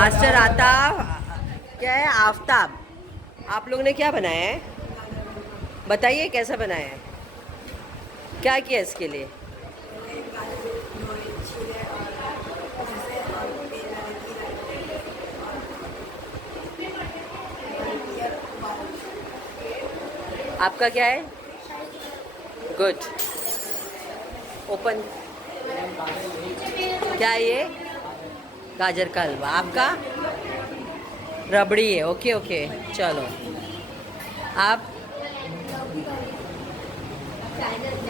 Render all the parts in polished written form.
Master आता क्या है, आफताब। आप लोग ने क्या बनाया है, बताइए कैसा बनाया है, क्या किया इसके लिए? आपका क्या है? गुड। ओपन। क्या है ये? गाजर का हलवा। आपका? रबड़ी है। ओके ओके, चलो। आप?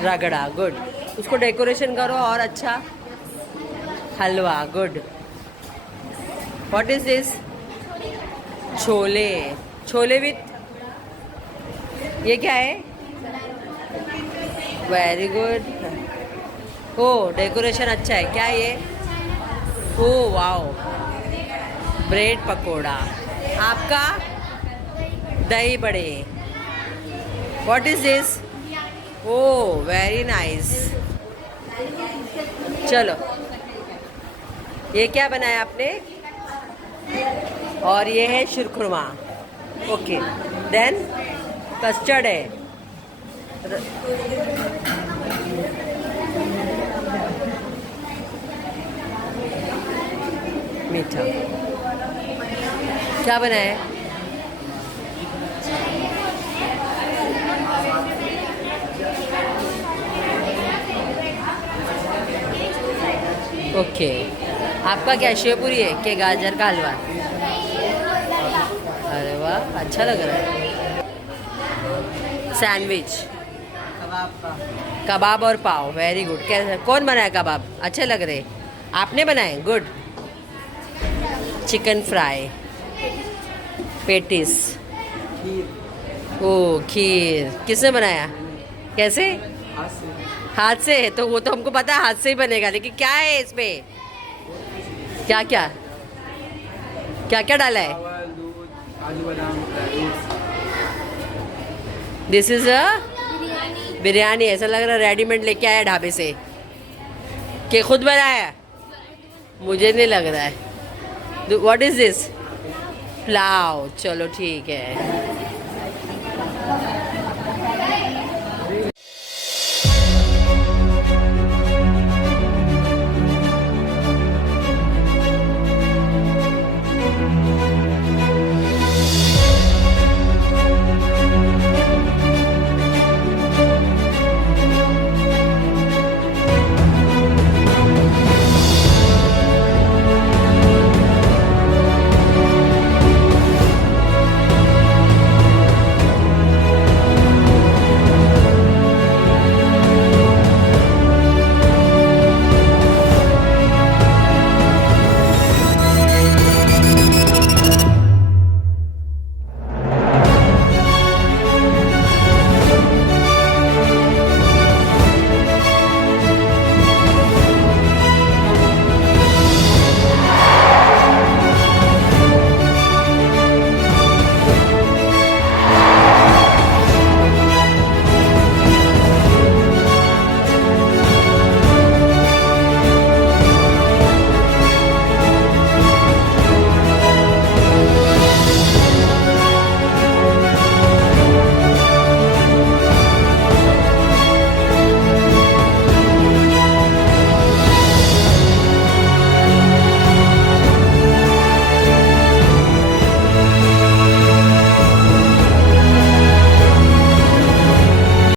रगड़ा। गुड। उसको डेकोरेशन करो और अच्छा। हलवा। गुड। What is this? छोले। छोले विथ ये क्या है? Very good. ओ डेकोरेशन अच्छा है। क्या है ये? Oh wow, bread pakora. आपका? दही बड़े। What is this? Oh very nice. चलो, ये क्या बनाया आपने? और ये है शिरखुरमा। ओके, देन कस्टर्ड है। मीठा। क्या बनाया है? ओके। आपका क्या शेवपुरी है कि गाजर का हलवा? अरे वाह, अच्छा लग रहा है। सैंडविच। कबाब और पाव। Very good. कैसे, कौन बनाया कबाब? अच्छे लग रहे। आपने बनाए? गुड। Chicken fry. पेटिस। ओ खीर। किसने बनाया? कैसे? हाथ से। तो वो तो हमको पता है हाथ से ही बनेगा, लेकिन क्या है इसमें? क्या क्या क्या क्या डाला है? This is a biryani. ऐसा लग रहा है रेडीमेड लेके आया ढाबे से कि खुद बनाया। मुझे नहीं लग रहा है। What is this? पुलाव। चलो ठीक है।